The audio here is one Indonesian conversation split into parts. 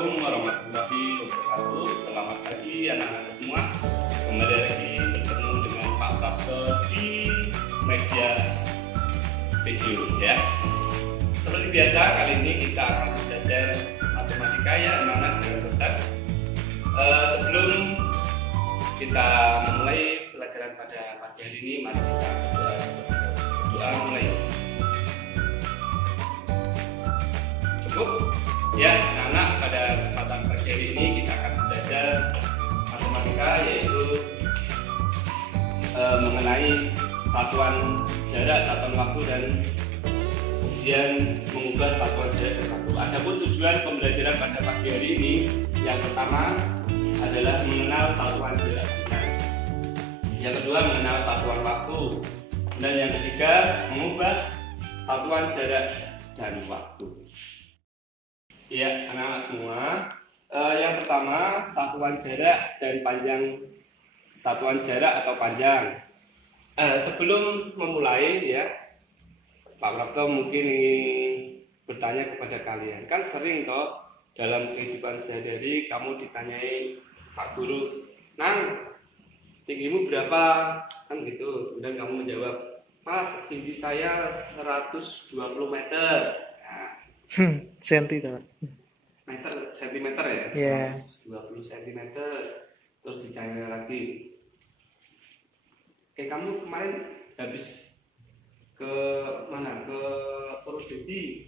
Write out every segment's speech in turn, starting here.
Assalamualaikum warahmatullahi wabarakatuh. Selamat pagi anak-anak semua. Kembali lagi bertemu dengan Pak Prapto di media video ya. Seperti biasa kali ini kita akan belajar matematika ya anak-anak, jangan bosan. Sebelum kita memulai pelajaran pada pagi hari ini, mari kita berdoa mulai. Cukup ya anak-anak, pada kesempatan pagi hari ini kita akan belajar matematika, yaitu mengenai satuan jarak, satuan waktu, dan kemudian mengubah satuan jarak ke waktu. Adapun tujuan pembelajaran pada pagi hari ini, yang pertama adalah mengenal satuan jarak panjang, yang kedua mengenal satuan waktu, dan yang ketiga mengubah satuan jarak dan waktu. Ya anak-anak semua, yang pertama satuan jarak dan panjang, satuan jarak atau panjang. Sebelum memulai ya, Pak Prapto mungkin ingin bertanya kepada kalian. Kan sering toh dalam kehidupan sehari-hari kamu ditanyai Pak Guru, "Nang, tinggimu berapa?" Kan gitu. Kemudian kamu menjawab, "Mas, tinggi saya 120 meter." Nah, senti tuh. meter, sentimeter ya? Iya. 120 cm. Terus ditanya lagi, kamu kemarin habis ke mana? Ke Purwodadi,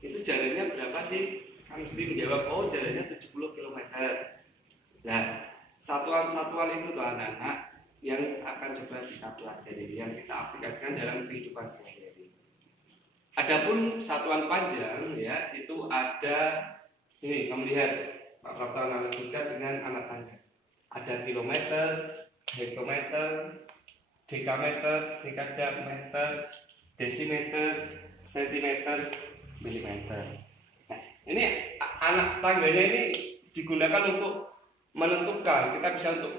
itu jalannya berapa sih? Kamu mesti menjawab, oh jalannya 70 km. Nah, satuan-satuan itu tuh anak-anak yang akan coba kita pelajari, yang kita aplikasikan dalam kehidupan sehari-hari. Adapun satuan panjang ya, itu ada, ini kamu lihat Pak Prapto analogikan dengan anak tangga. Ada kilometer, hektometer, dekameter, singkatnya meter, desimeter, sentimeter, milimeter. Nah, ini anak tangganya ini digunakan untuk menentukan, kita bisa untuk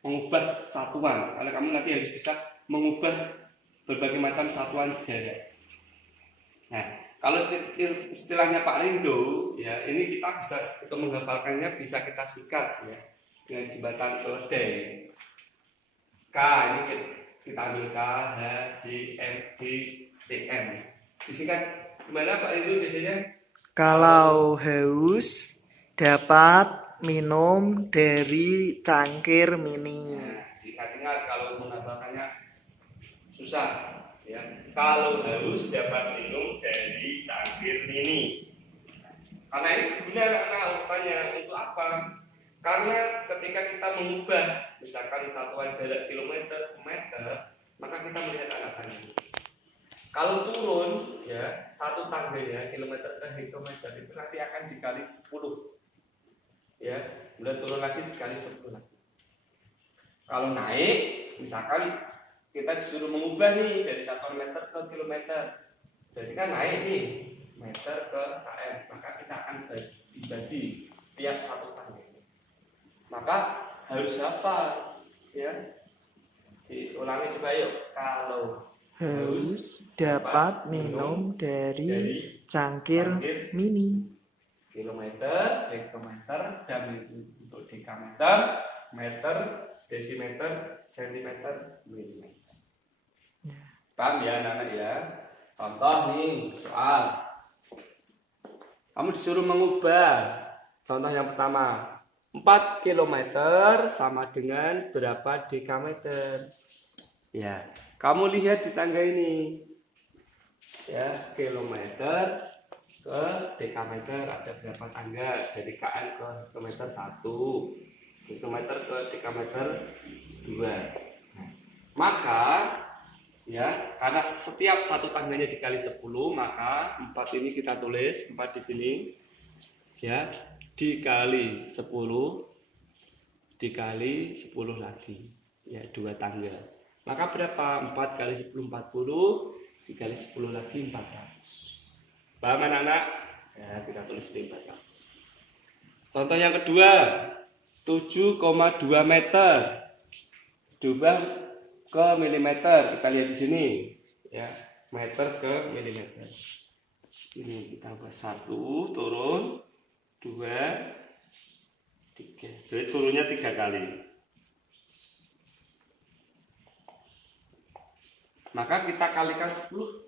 mengubah satuan. Karena kamu nanti harus bisa mengubah berbagai macam satuan jarak. Nah, kalau istilahnya Pak Rindo, ya ini kita bisa untuk menghafalkannya bisa kita sikat ya dengan jembatan keledai. K ini kita ambil K, H, D, M, D, C, M. Disingkat gimana Pak Rindo biasanya? Kalau haus dapat minum dari cangkir mini. Nah, jika ingat kalau menghafalkannya susah ya. Kalau haus dapat minum dari cangkir mini. Karena ini benar anak tanya untuk apa? Karena ketika kita mengubah misalkan satuan jarak kilometer ke meter, maka kita melihat angkanya. Kalau turun ya, satu tangganya kilometer ke hektometer itu nanti akan dikali 10. Ya, kemudian turun lagi dikali 10 lagi. Kalau naik, misalkan kita disuruh mengubah nih dari satuan meter ke kilometer. Jadi kan naik nih meter ke km, maka kita akan dibagi tiap satu tangga. Maka harus hafal ya. Diulangi coba yuk. Kalau Haus dapat minum dari cangkir mini. Kilometer, hektometer, dan untuk dekameter, meter, desimeter, sentimeter, milimeter. Paham ya anak-anak ya? Contoh nih soal. Kamu disuruh mengubah. Contoh yang pertama, 4 km sama dengan berapa dekameter? Ya, kamu lihat di tangga ini. Ya, kilometer ke dekameter ada berapa tangga? Dari km ke hektometer 1, hektometer ke dekameter 2. Nah, maka ya, karena setiap satu tangganya dikali 10, maka 4 ini kita tulis, 4 di sini. Ya, dikali 10 dikali 10 lagi. Ya, 2 tangga. Maka berapa? 4 kali 10 40, dikali 10 lagi 400. Paham anak-anak? Ya, kita tulis di 400. Contoh yang kedua, 7,2 meter diubah ke milimeter. Kita lihat di sini ya, meter ke milimeter. Ini kita ubah 1 turun 2, 3. Jadi turunnya 3 kali. Maka kita kalikan 10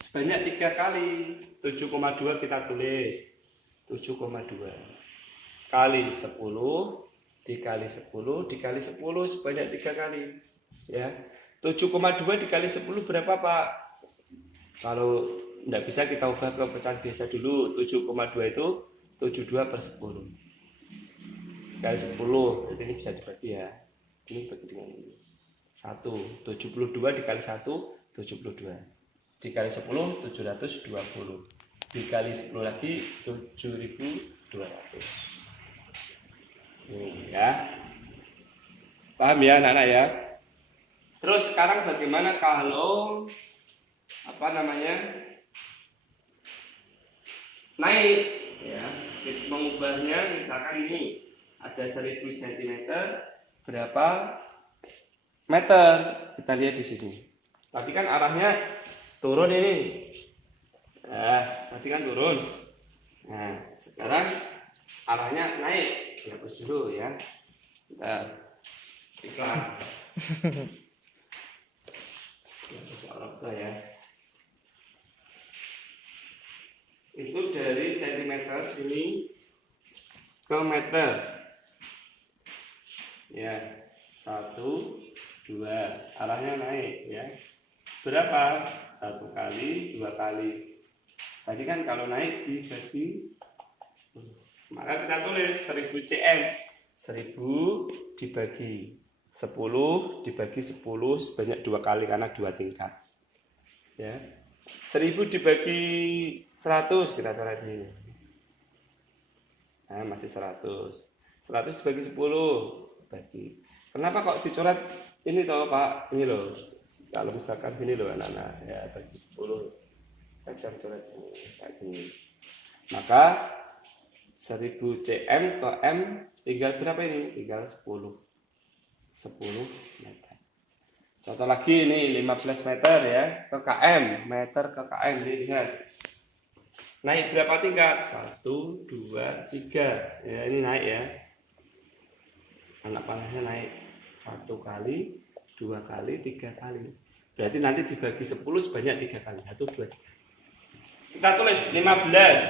sebanyak 3 kali. 7,2 kita tulis. 7,2 kali 10 dikali 10 dikali 10 sebanyak 3 kali. Ya. 7,2 dikali 10 berapa, Pak? Kalau tidak bisa kita ubah ke pecahan biasa dulu. 7,2 itu 72/10 kali 10. Jadi ini bisa dibagi ya. Ini bagi dengan ini. 1, 72 dikali 1, 72. Dikali 10, 720. Dikali 10 lagi, 7.200. Ini ya. Paham ya anak-anak ya? Terus sekarang bagaimana kalau naik ya, mengubahnya misalkan ini ada 1000 cm berapa meter, kita lihat di sini. Tadi kan arahnya turun ini. Tadi kan turun. Nah, sekarang arahnya naik. Hapus dulu ya. Kita iklan. Ya. Itu dari sentimeter sini ke meter. Ya. 1, 2, arahnya naik ya. Berapa? 1 kali, 2 kali. Tadi kan kalau naik dibagi, maka kita tulis 1000 cm. 1000 dibagi 10 dibagi 10 sebanyak 2 kali karena 2 tingkat. Ya. 1000 dibagi 100 kita coret ini. Nah, masih 100. 100 dibagi 10 bagi. Kenapa kok dicoret ini toh, Pak? Ini loh. Kalau misalkan ini loh anak-anak, ya bagi 10. Kita coret ini kayak gini. Maka 1000 cm ke m tinggal berapa ini? Tinggal 10 meter. Contoh lagi ini 15 meter ya ke km, meter ke km, lihat. Naik berapa tingkat? 1, 2, 3. Ya, ini naik ya. Anak panahnya naik 1 kali, 2 kali, 3 kali. Berarti nanti dibagi 10 sebanyak 3 kali. 1, 2, 3. Kita tulis 15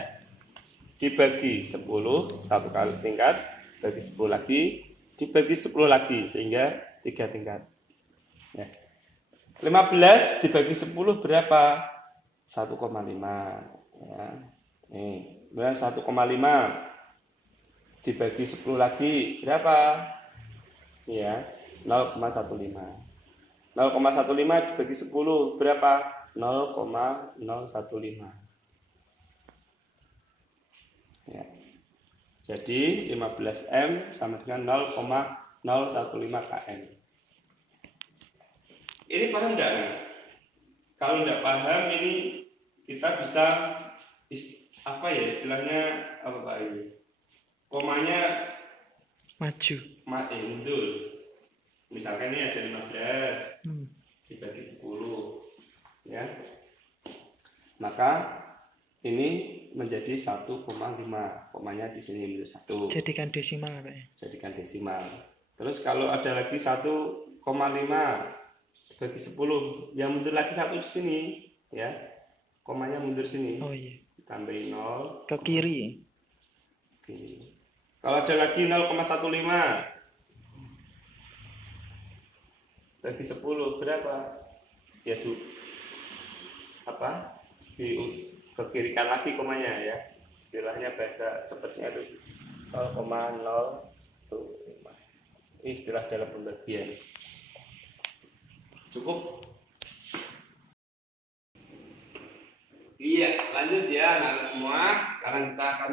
dibagi 10, 1 kali tingkat, bagi 10 lagi, dibagi 10 lagi, sehingga 3 tingkat. Ya. 15 dibagi 10 berapa? 1,5. Ya. Nih, 1,5 dibagi 10 lagi berapa? Ya, 0,15. 0,15 dibagi 10 berapa? 0,015. Ya. Jadi 15M sama dengan 0,015 km. Ini paham enggak? Kalau enggak paham ini kita bisa istilahnya apa Pak ini? Komanya Maju. mundur. Misalkan ini ada 15 dibagi 10 ya. Maka ini menjadi 1,5, komanya di sini minus 1. Jadikan desimal Pak ya. Jadikan desimal. Terus kalau ada lagi 1,5 bagi 10, yang mundur lagi 1 di sini ya. Komanya mundur sini. Oh iya. Tambahin 0 ke kiri. Kiri. Kalau ada lagi 0,15 bagi 10 berapa? Ya tuh ke kiri kan lagi komanya ya. Istilahnya bahasa cepatnya itu 0,015. Ini istilah dalam pembagian. Cukup? Iya, lanjut ya anak-anak semua. Sekarang kita akan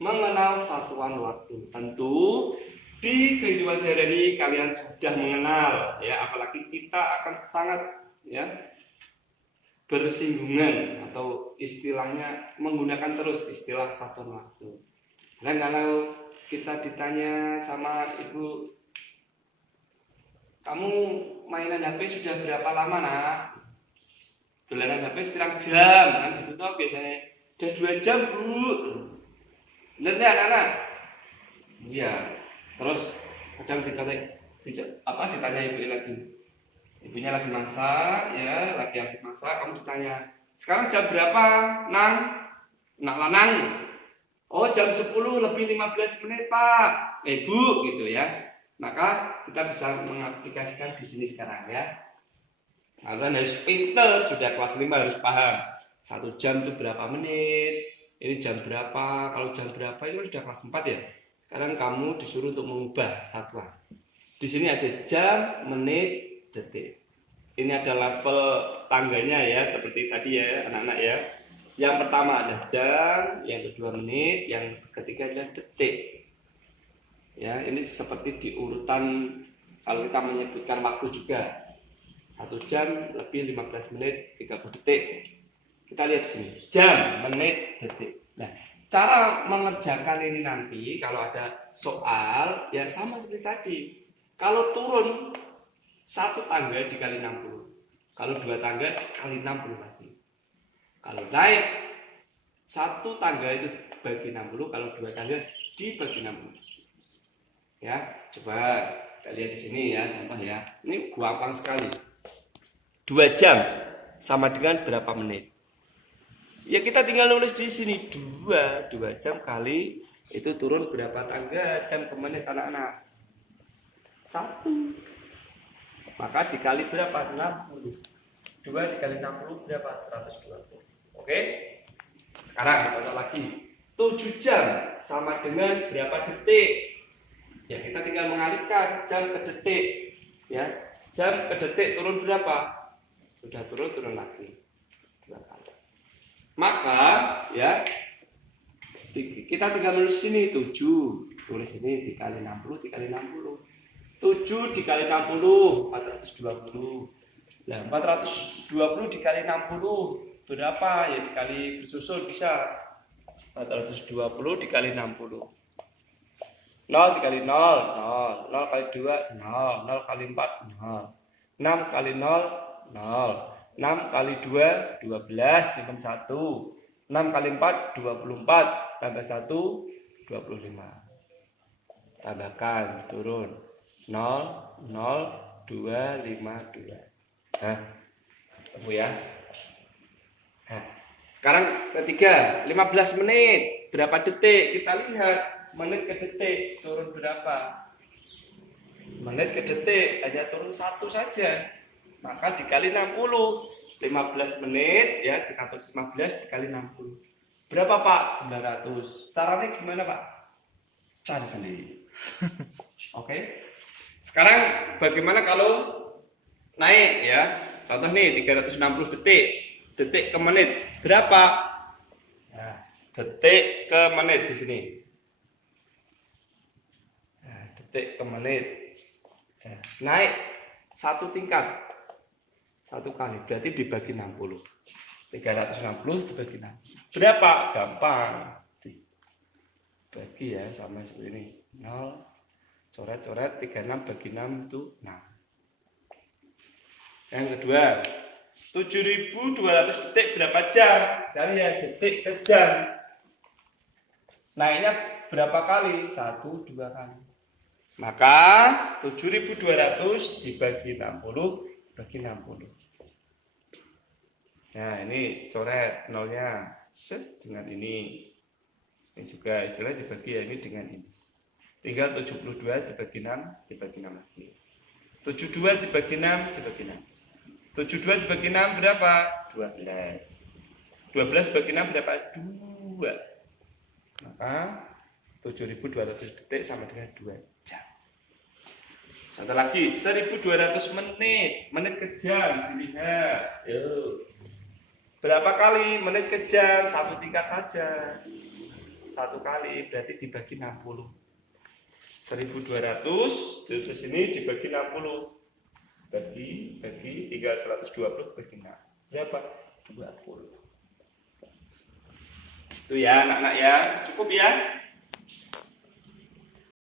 mengenal satuan waktu. Tentu di kehidupan sehari-hari kalian sudah mengenal ya, apalagi kita akan sangat ya bersinggungan atau istilahnya menggunakan terus istilah satuan waktu. Dan kalau kita ditanya sama ibu, kamu mainan HP sudah berapa lama nak? Dolanan HP sekarang jam kan gitu toh biasanya. Udah 2 jam bu. Bener nih anak-anak? Iya. Terus kadang ditanya ibu lagi. Ibunya lagi masak, ya, lagi asik masak. Kamu ditanya, sekarang jam berapa, Nang? Nak lanang. Oh, jam 10 lebih 15 menit, Pak. Bu, gitu ya. Maka kita bisa mengaplikasikan di sini sekarang ya. Kalian harus pinter, sudah kelas 5 harus paham. 1 jam itu berapa menit? Ini jam berapa? Kalau jam berapa itu sudah kelas 4 ya. Sekarang kamu disuruh untuk mengubah satuan. Di sini ada jam, menit, detik. Ini ada level tangganya ya, seperti tadi ya anak-anak ya. Yang pertama ada jam, yang kedua menit, yang ketiga adalah detik. Ya, ini seperti di urutan kalau kita menyebutkan waktu juga. 1 jam lebih 15 menit 30 detik. Kita lihat di sini, jam, menit, detik. Nah, cara mengerjakan ini nanti kalau ada soal ya sama seperti tadi. Kalau turun 1 tangga dikali 60. Kalau 2 tangga dikali 60 lagi. Kalau naik 1 tangga itu dibagi 60, kalau 2 tangga dibagi 60. Ya, coba kita lihat di sini ya, contoh ya. Ini gampang sekali. 2 jam sama dengan berapa menit? Ya kita tinggal nulis di sini 2 jam kali itu turun berapa tangga jam ke menit anak-anak? 1. Maka dikali berapa? 60. 2 dikali 60 berapa? 120. Oke? Sekarang contoh lagi. 7 jam sama dengan berapa detik? Ya kita tinggal mengalihkan jam ke detik. Ya, jam ke detik turun berapa? Sudah turun lagi 2 kali. Maka ya kita tinggal nulis sini 7. Tulis ini dikali 60 dikali 60. 7 dikali 60 420. Nah, 420 dikali 60 berapa? Ya dikali bersusul bisa. 420 dikali 60. 0 dikali 0, 0. 0 kali 2, 0. 0 kali 4, 0. 6 kali 0, 0. 6 kali 2, 12. Simpan 1. 6 kali 4, 24. Tambah 1, 25. Tambahkan, turun. 0, 0, 2, 5, 2. Nah, ketemu ya. Nah, sekarang ketiga, 15 menit. Berapa detik? Kita lihat. Menit ke detik turun berapa? Menit ke detik hanya turun 1 saja. Maka dikali 60. 15 menit ya, kita tulis 15 dikali 60. Berapa Pak? 900. Caranya gimana Pak? Cari sendiri. Oke. Sekarang bagaimana kalau naik ya? Contoh nih 360 detik. Detik ke menit. Berapa? Nah, detik ke menit di sini. Detik ke menit. Naik 1 tingkat 1 kali berarti dibagi 60. 360 dibagi 60 berapa? Gampang dibagi ya, sama seperti ini 0 coret-coret 36 bagi 6 itu 6. Yang kedua 7200 detik berapa jam? Dari ya detik ke jam. Naiknya berapa kali? 1, 2 kali. Maka 7200 dibagi 60 bagi 60. Nah ini coret nolnya set dengan ini. Ini juga istilah dibagi ya, ini dengan ini. Tinggal 72 dibagi 6 dibagi 6 lagi. 72 dibagi 6 dibagi 6. 72 dibagi 6 berapa? 12. 12 bagi 6 berapa? 2. Maka 7200 detik sama dengan 2 jam. Contoh lagi, 1200 menit. Menit ke jam, dilihat. Yuk. Berapa kali menit ke jam? 1 tingkat saja. 1 kali, berarti dibagi 60. 1200, terus ini dibagi 60. Bagi, tinggal 120 bagi 6. Berapa? 20. Itu ya anak-anak ya, cukup ya.